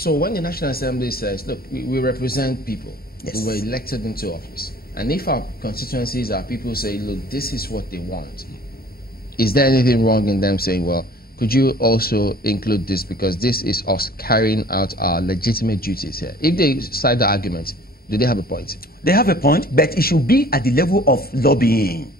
So when the National Assembly says, look, we represent people who were elected into office, and if our constituencies are people who say, look, this is what they want, is there anything wrong in them saying, well, could you also include this because this is us carrying out our legitimate duties here? If they cite the argument, do they have a point? They have a point, but it should be at the level of lobbying,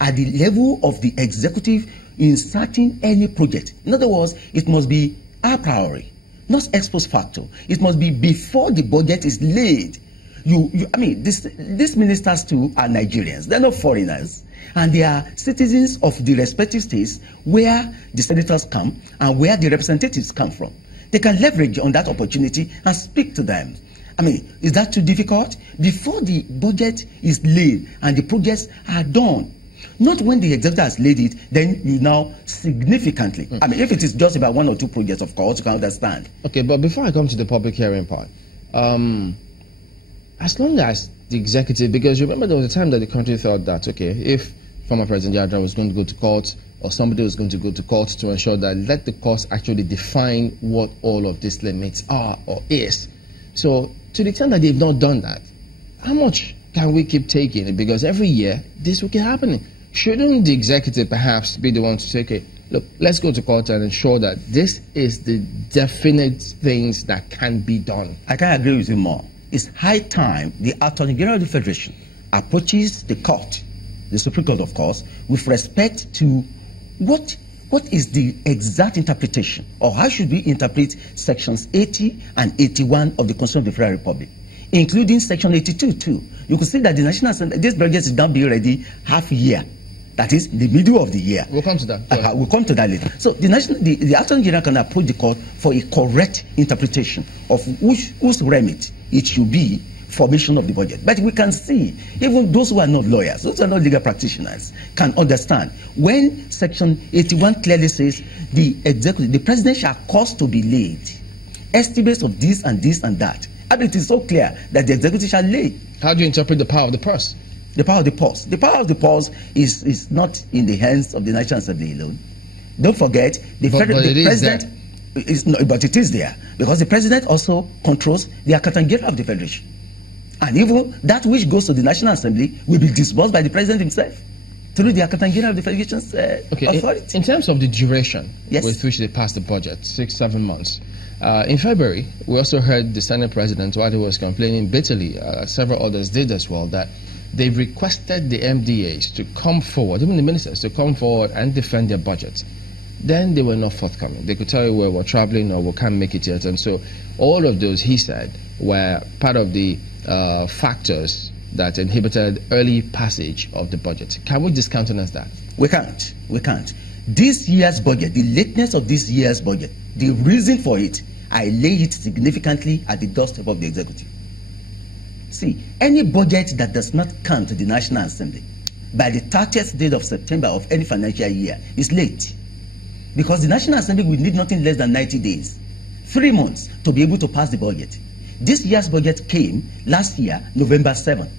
at the level of the executive inserting any project. In other words, it must be our priority, not ex post facto. It must be before the budget is laid. I mean, these ministers too are Nigerians. They're not foreigners. And they are citizens of the respective states where the senators come and where the representatives come from. They can leverage on that opportunity and speak to them. I mean, is that too difficult? Before the budget is laid and the projects are done. Not when the executive has laid it, then you now significantly. I mean, if it is just about one or two projects, of course, you can understand. Okay, but before I come to the public hearing part, as long as the executive, because remember there was a time that the country thought that, okay, if former President Yadra was going to go to court or somebody was going to go to court to ensure that let the courts actually define what all of these limits are or is. So to the extent that they've not done that, how much can we keep taking it? Because every year this will keep happening. Shouldn't the executive perhaps be the one to say, okay, look, let's go to court and ensure that this is the definite things that can be done? I can agree with you more. It's high time the Attorney General of the Federation approaches the court, the Supreme Court, of course, with respect to what is the exact interpretation, or how should we interpret sections 80 and 81 of the Constitution of the Federal Republic, including section 82 too. You can see that the National Assembly, this budget is now being ready half a year. That is the middle of the year. We'll come to that. We'll come to that later. So the Attorney General can approach the court for a correct interpretation of whose remit it should be formation of the budget. But we can see, even those who are not lawyers, those who are not legal practitioners, can understand when section 81 clearly says the executive, the president shall cause to be laid estimates of this and this and that. And it is so clear that the executive shall lay. How do you interpret the power of the purse? The power of the purse. The power of the purse is not in the hands of the National Assembly alone. Don't forget, the president is not, but it is there because the president also controls the Accountant General of the Federation. And even that which goes to the National Assembly will be disbursed by the president himself through the Accountant General of the Federation's authority. In terms of the duration with which they passed the budget, 6-7 months, in February, we also heard the Senate President, while he was complaining bitterly, several others did as well, that they requested the MDAs to come forward, even the ministers, to come forward and defend their budgets. Then they were not forthcoming. They could tell you, well, we're traveling or we can't make it yet. And so all of those, he said, were part of the factors that inhibited early passage of the budget. Can we discountenance that? We can't. We can't. This year's budget, the lateness of this year's budget, the reason for it, I lay it significantly at the doorstep of the executive. See, any budget that does not come to the National Assembly by the 30th day of September of any financial year is late. Because the National Assembly will need nothing less than 90 days, 3 months, to be able to pass the budget. This year's budget came last year, November 7th,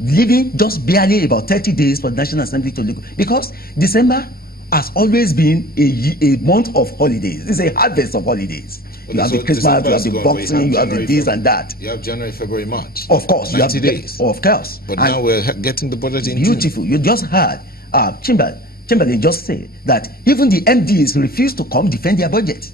leaving just barely about 30 days for the National Assembly to leave. Because December has always been a month of holidays. It's a harvest of holidays. You have the Christmas, you have the Boxing, you have the this and that. You have January, February, March. Of course, 90 days. Of course. But now we're getting the budget in beautiful. June. You just heard Chamberlain just say that even the MDs refused to come defend their budget.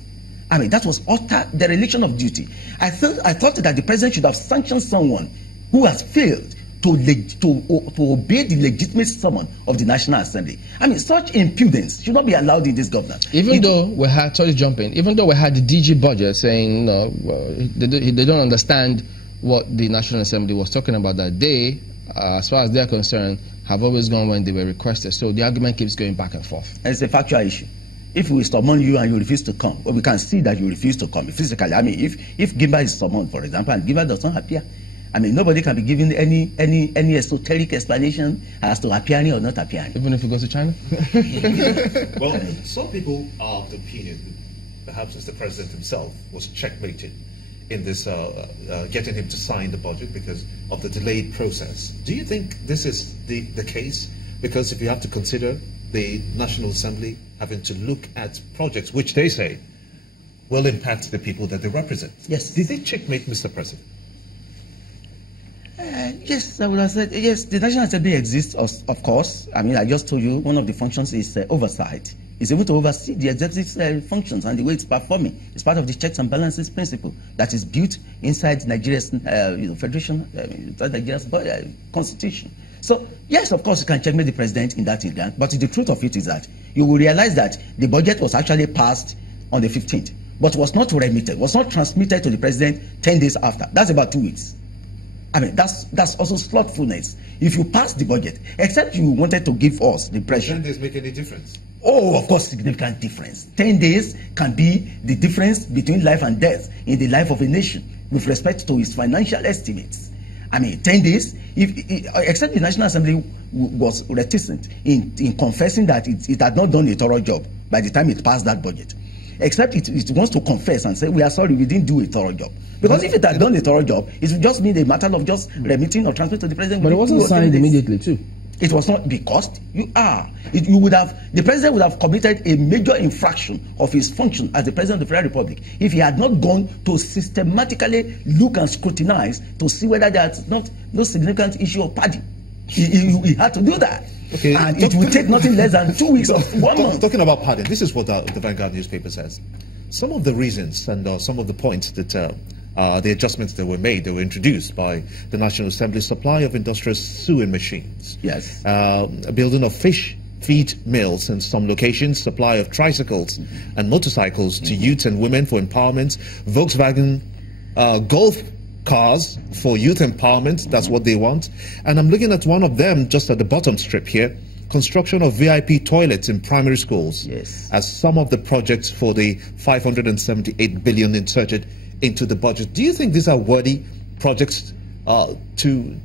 I mean, that was utter dereliction of duty. I thought that the president should have sanctioned someone who has failed to obey the legitimate summon of the National Assembly. I mean, such impudence should not be allowed in this government. Even though we had the DG budget saying they don't understand what the National Assembly was talking about, that they, as far as they're concerned, have always gone when they were requested. So the argument keeps going back and forth. And it's a factual issue. If we summon you and you refuse to come, well, we can see that you refuse to come physically. I mean, if Gimba is summoned, for example, and Gimba does not appear, I mean, nobody can be given any esoteric explanation as to appearing or not appearing. Even if he goes to China? Well, some people are of the opinion that perhaps Mr. President himself was checkmated in this getting him to sign the budget because of the delayed process. Do you think this is the case? Because if you have to consider the National Assembly having to look at projects which they say will impact the people that they represent. Yes. Did they checkmate Mr. President? Yes, I would have said, yes, the National Assembly exists, of course. I mean, I just told you one of the functions is oversight. It's able to oversee the executive functions and the way it's performing. It's part of the checks and balances principle that is built inside Nigeria's federation, inside Nigeria's constitution. So, yes, of course, you can checkmate the president in that event, but the truth of it is that you will realize that the budget was actually passed on the 15th, but was not remitted, was not transmitted to the president 10 days after. That's about 2 weeks. I mean, that's also slothfulness. If you pass the budget, except you wanted to give us the pressure. 10 days make any difference? Oh, of course, significant difference. 10 days can be the difference between life and death in the life of a nation with respect to its financial estimates. I mean, 10 days, except the National Assembly was reticent in confessing that it had not done a thorough job by the time it passed that budget. Except it wants to confess and say, we are sorry, we didn't do a thorough job. Because if it had done a thorough job, it would just mean a matter of just remitting or transmitting to the president. But it wasn't signed immediately, too. It was not, because the president would have committed a major infraction of his function as the president of the Federal Republic if he had not gone to systematically look and scrutinize to see whether there's no significant issue of padding. He had to do that. Okay. And it would take nothing less than 2 weeks or 1 month. Talking about padding, this is what the Vanguard newspaper says. Some of the reasons and some of the points that the adjustments that were made, that were introduced by the National Assembly: supply of industrial sewing machines, yes, a building of fish feed mills in some locations, supply of tricycles and motorcycles to youth and women for empowerment, Volkswagen Golf cars for youth empowerment, that's what they want. And I'm looking at one of them just at the bottom strip here, construction of VIP toilets in primary schools, yes, as some of the projects for the 578 billion inserted into the budget. Do you think these are worthy projects to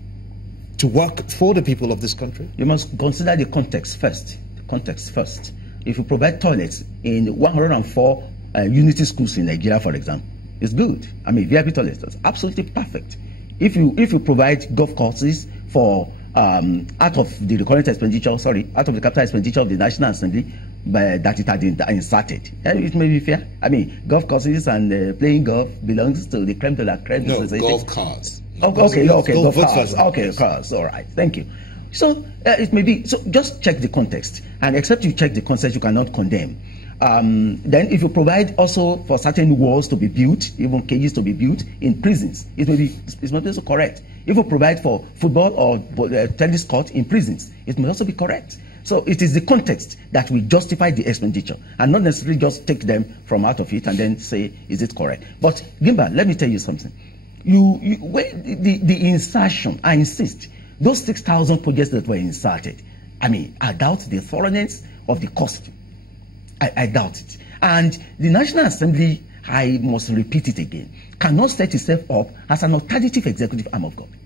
work for the people of this country? You must consider the context first. If you provide toilets in 104 unity schools in Nigeria, for example, it's good. I mean, VIP toilets, that's absolutely perfect. If you provide golf courses for out of the recurrent expenditure, out of the capital expenditure of the National Assembly, that it had inserted, it may be fair. I mean, golf courses and playing golf belongs to the creme de la creme. No, golf cars. Okay, golf cars. Okay, cars. All right, thank you. So it may be. So just check the context, and except you check the context, you cannot condemn. Then, if you provide also for certain walls to be built, even cages to be built in prisons, it may be also correct. If you provide for football or tennis court in prisons, it may also be correct. So it is the context that will justify the expenditure, and not necessarily just take them from out of it and then say, is it correct? But Gimba, let me tell you something. The insertion, I insist, those 6,000 projects that were inserted, I mean, I doubt the thoroughness of the cost. I doubt it. And the National Assembly, I must repeat it again, cannot set itself up as an alternative executive arm of government.